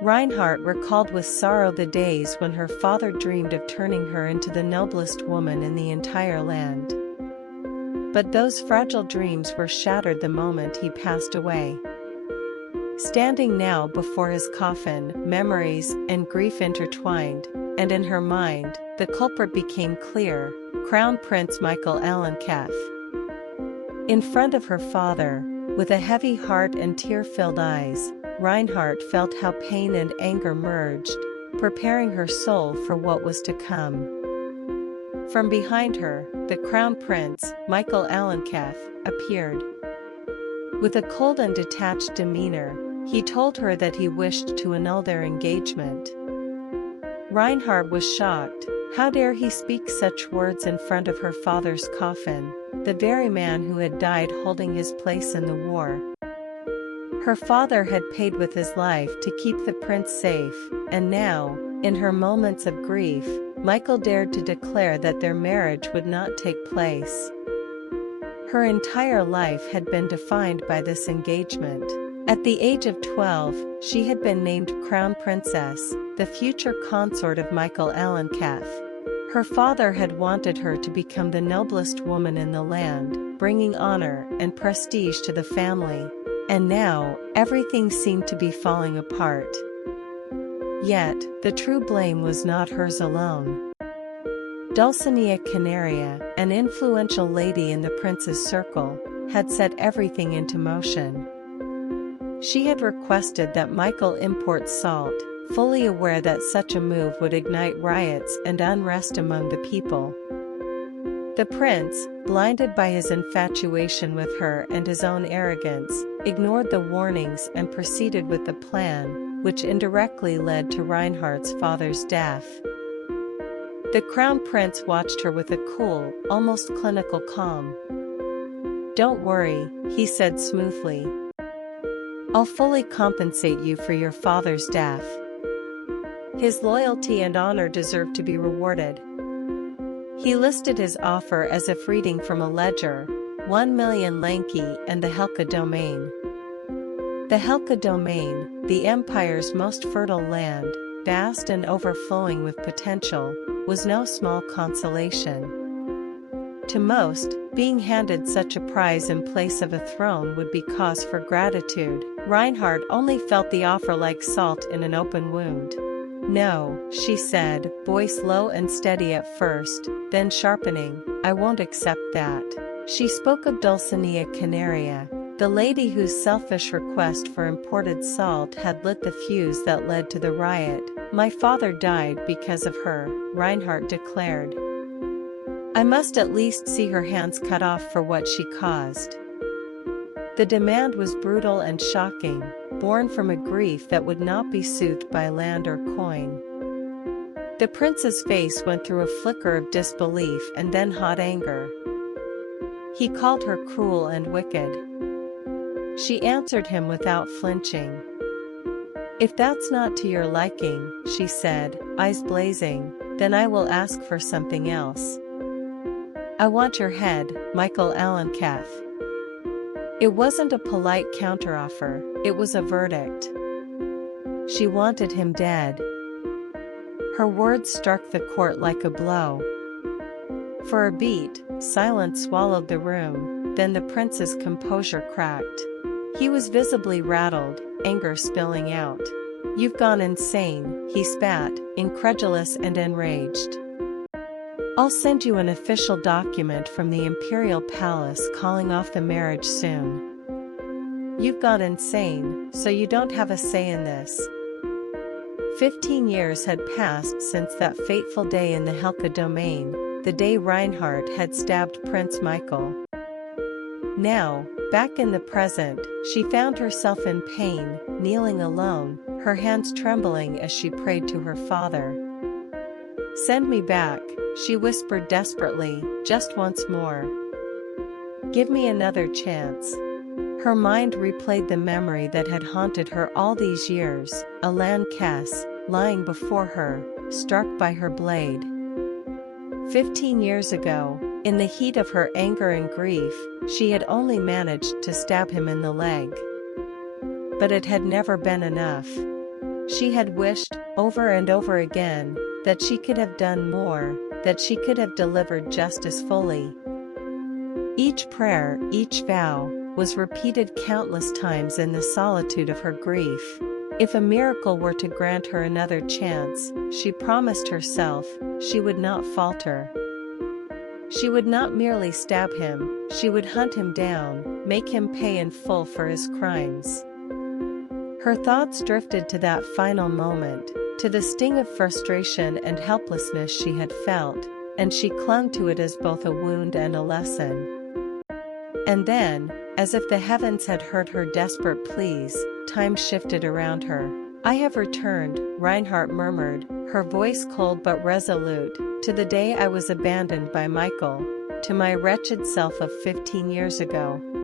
Reinhardt recalled with sorrow the days when her father dreamed of turning her into the noblest woman in the entire land. But those fragile dreams were shattered the moment he passed away. Standing now before his coffin, memories and grief intertwined, and in her mind, the culprit became clear: Crown Prince Michael Alencef. In front of her father, with a heavy heart and tear-filled eyes, Reinhardt felt how pain and anger merged, preparing her soul for what was to come. From behind her, the Crown Prince, Michael Alencef, appeared. With a cold and detached demeanor, he told her that he wished to annul their engagement. Reinhardt was shocked. How dare he speak such words in front of her father's coffin, the very man who had died holding his place in the war. Her father had paid with his life to keep the prince safe, and now, in her moments of grief, Michael dared to declare that their marriage would not take place. Her entire life had been defined by this engagement. At the age of 12, she had been named Crown Princess, the future consort of Michael Alencef. Her father had wanted her to become the noblest woman in the land, bringing honor and prestige to the family. And now, everything seemed to be falling apart. Yet, the true blame was not hers alone. Dulcinea Canaria, an influential lady in the prince's circle, had set everything into motion. She had requested that Michael import salt, fully aware that such a move would ignite riots and unrest among the people. The prince, blinded by his infatuation with her and his own arrogance, ignored the warnings and proceeded with the plan, which indirectly led to Reinhardt's father's death. The Crown Prince watched her with a cool, almost clinical calm. "Don't worry," he said smoothly. "I'll fully compensate you for your father's death. His loyalty and honor deserve to be rewarded." He listed his offer as if reading from a ledger: 1 million Lanky and the Helka domain. The Helka domain, the empire's most fertile land, vast and overflowing with potential, was no small consolation. To most, being handed such a prize in place of a throne would be cause for gratitude. Reinhardt only felt the offer like salt in an open wound. "No," she said, voice low and steady at first, then sharpening, "I won't accept that." She spoke of Dulcinea Canaria, the lady whose selfish request for imported salt had lit the fuse that led to the riot. "My father died because of her," Reinhardt declared. "I must at least see her hands cut off for what she caused." The demand was brutal and shocking, born from a grief that would not be soothed by land or coin. The prince's face went through a flicker of disbelief and then hot anger. He called her cruel and wicked. She answered him without flinching. "If that's not to your liking," she said, eyes blazing, "then I will ask for something else. I want your head, Michael Alencef." It wasn't a polite counteroffer, it was a verdict. She wanted him dead. Her words struck the court like a blow. For a beat, silence swallowed the room, then the prince's composure cracked. He was visibly rattled, anger spilling out. "You've gone insane," he spat, incredulous and enraged. "I'll send you an official document from the imperial palace calling off the marriage soon." "You've gone insane, so you don't have a say in this." 15 years had passed since that fateful day in the Helka domain, the day Reinhardt had stabbed Prince Michael. Now, back in the present, she found herself in pain, kneeling alone, her hands trembling as she prayed to her father. "Send me back," she whispered desperately, "just once more. Give me another chance." Her mind replayed the memory that had haunted her all these years, Alan Kess, lying before her, struck by her blade. 15 years ago, in the heat of her anger and grief, she had only managed to stab him in the leg. But it had never been enough. She had wished, over and over again, that she could have done more, that she could have delivered just as fully. Each prayer, each vow, was repeated countless times in the solitude of her grief. If a miracle were to grant her another chance, she promised herself, she would not falter. She would not merely stab him, she would hunt him down, make him pay in full for his crimes. Her thoughts drifted to that final moment, to the sting of frustration and helplessness she had felt, and she clung to it as both a wound and a lesson. And then, as if the heavens had heard her desperate pleas, time shifted around her. "I have returned," Reinhardt murmured, her voice cold but resolute, "to the day I was abandoned by Michael, to my wretched self of 15 years ago."